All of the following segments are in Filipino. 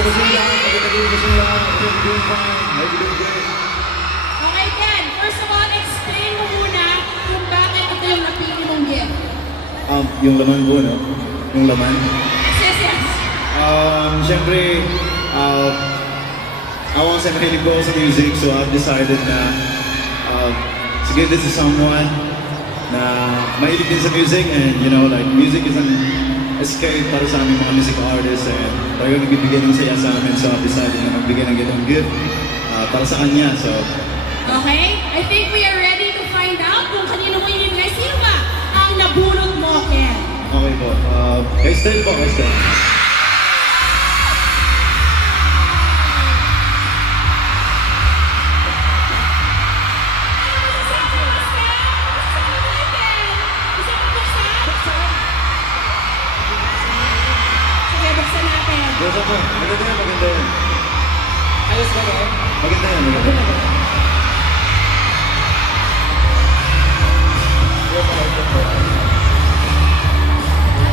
Okay, Ken. First of all, explain mo muna kung bakit ito yung napili mong gift. Yung laman ko, no? Yung laman. Yes, yes. Siyempre, I want to really go sa music, so I've decided na to give this to someone na mahilig din sa music, and you know, like, music is an escape para sa aming mga music artists, and talagang nagbibigay ng saya sa amin, so I've decided na magbigay ng ganitong gift para sa kanya, so... Okay, I think we are ready to find out kung kanino mo ibibigay. Sino ba ang nabunot mo, Ken? Okay po, kay Stell po, kay Stell. Buksan mo, maganda yan, maganda yan. Ayos ba ba? Maganda yan, maganda yan.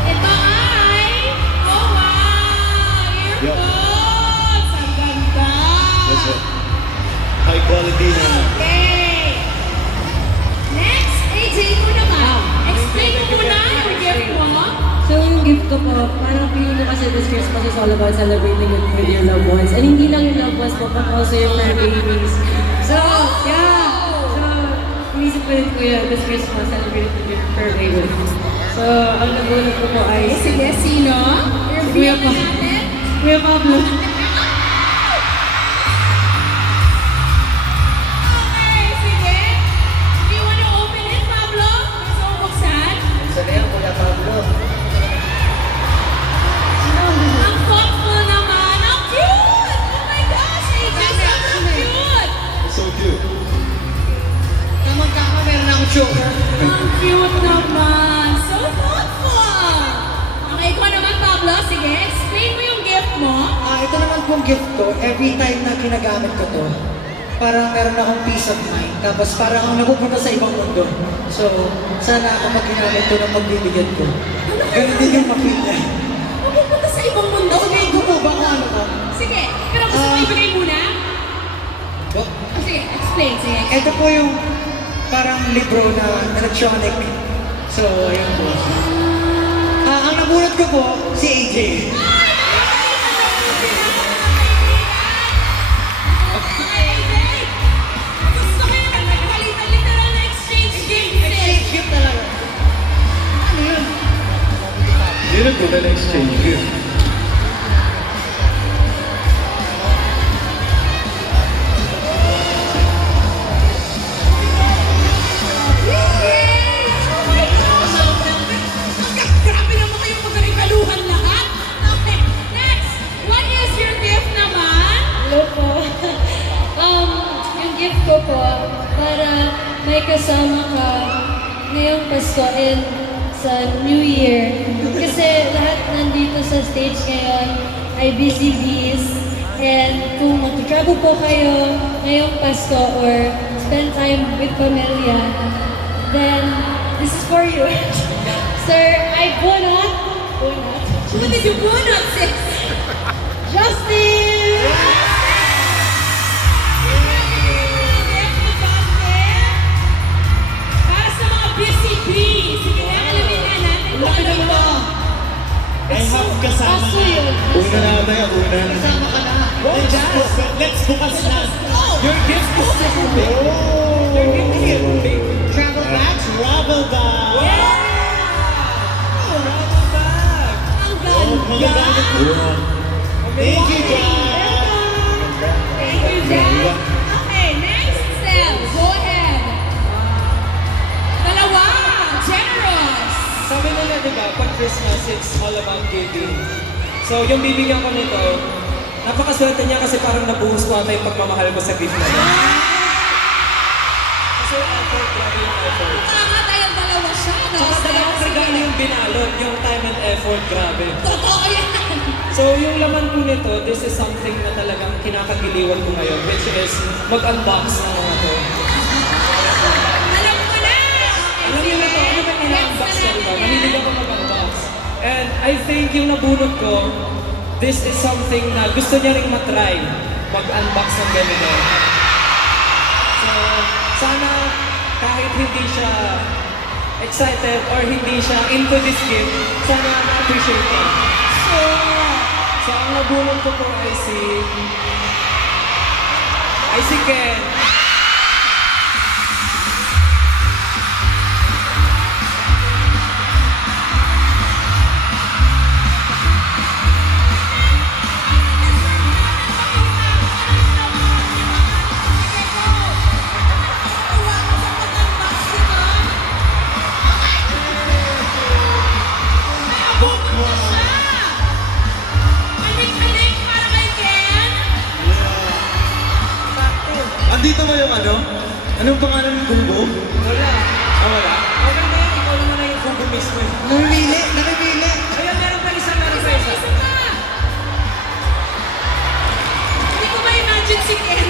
Ito ay, oh wow, earphones! Ang ganda! Yes, sir. High quality na. Okay. Next, AJ mo naman. Explain mo muna yung gift mo. So yung gift ko po, parang feeling ko kasi this Christmas is all about celebrating it with your loved ones. And hindi lang yung loved ones po, but also your fur babies. So, yeah. So, inisip ko rin ko yun, this Christmas, celebrate it with your fur babies. So, ang nabunod ko po ay... Sige, sino? Kuya Reveal na natin. Kuya Pablo. Okay, sige. Do you want to open it, Pablo? Gusto mo buksan? Isa na yan, Kuya Pablo. Ang thoughtful naman. Ang cute! Oh my gosh, AJ, sobrang cute! So cute. Tamang-tama, meron akong choker. Ang cute naman. So thoughtful! Okay, ikaw naman, Pablo. Sige, explain mo yung gift mo. Ito naman pong gift ko, every time na ginagamit ko to, parang meron akong peace of mind. Tapos parang akong napupunta sa ibang mundo. So, sana ako pag ginamit to ng pagbibigyan ko. Ganun din yung mapil niya. Pupunta sa ibang mundo. Sabihin ko po ba kung ano ko? Sige, pero gusto mo ibigay muna? Oh, sige, explain. Sige. Ito po yung parang libro na electronic. So, ayun po. Ang nabunot ko po, si AJ. Gusto ko yung literal na exchange gift. Exchange gift talaga. Ano yun? Yun ang total exchange gift. Grabe naman kayong magregaluhan lahat. Okay, next. What is your gift naman? Hello po. Yung gift ko po, para may kasama ka ngayong Pasko and sa New Year. Kasi lahat nandito sa stage ngayon ay busy bees. And kung mag-travel po kayo ngayong Pasko or spend time with pamilya, then this is for you. Sir, I bunot. What did you bunot, sis? Justin! Para sa mga busy bees. Sige na, alamin nga natin kung ano ito. I have kasama Paso na. yun. Una na tayo, una. Kasama ka na. Let's bukas na. Your gift is Your gift is travel bags? travel bag. Ang ganda. Thank you, Jack. Thank you, Jack. Okay, next step. Go ahead. Dalawa. Generous. Sabi nila, di ba, pag Christmas, it's all about giving. So, yung bibigyan ko nito, napakaswerte niya kasi parang nabuhos ko ata yung pagmamahal ko sa gift na yun. Kasi effort, grabe yung effort. Tama tayong dalawa siya, no? Saka dalawang regalo yung binalot, yung time and effort, grabe. Totoo yan. So, yung laman ko nito, this is something na talagang kinakagiliwan ko ngayon, which is mag-unbox ng mga to. Alam mo na. Alam niyo na to, ano ba ina-unbox ko, diba? Mahilig ako mag-unbox. And I think yung nabunot ko, this is something na gusto niya ring matry, mag-unbox ng ganito. So, sana kahit hindi siya excited or hindi siya into this gift, sana ma-appreciate niya. So, ang nabulong ko po ay si Ken. Andito ba yung ano? Anong pangalan ng Google? Wala. Ah, wala? Okay na yan, ikaw naman na yung Google mismo. Namimili. Ayun, meron pa isa. Hindi ko ma-imagine si Ken.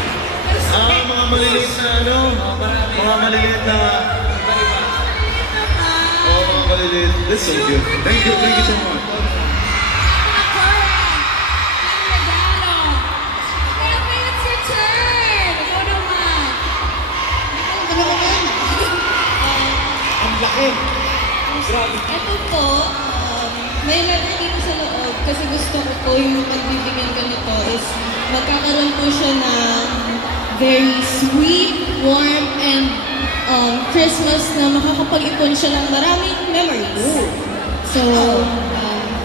Mga maliliit na ano? Marami. Mga maliliit na... Iba-iba. Mga maliliit. That's so good. Thank you so much. Grabe. Ito po, may letter dito sa loob kasi gusto ko po yung pagbibigyan ganito is magkakaroon po siya ng very sweet, warm, and Christmas na makakapag-ipon siya ng maraming memories. So,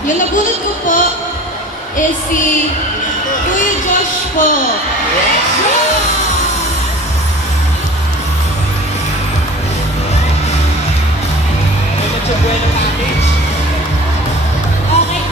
yung nabunot ko po is si Kuya Josh po. Medyo bueno package.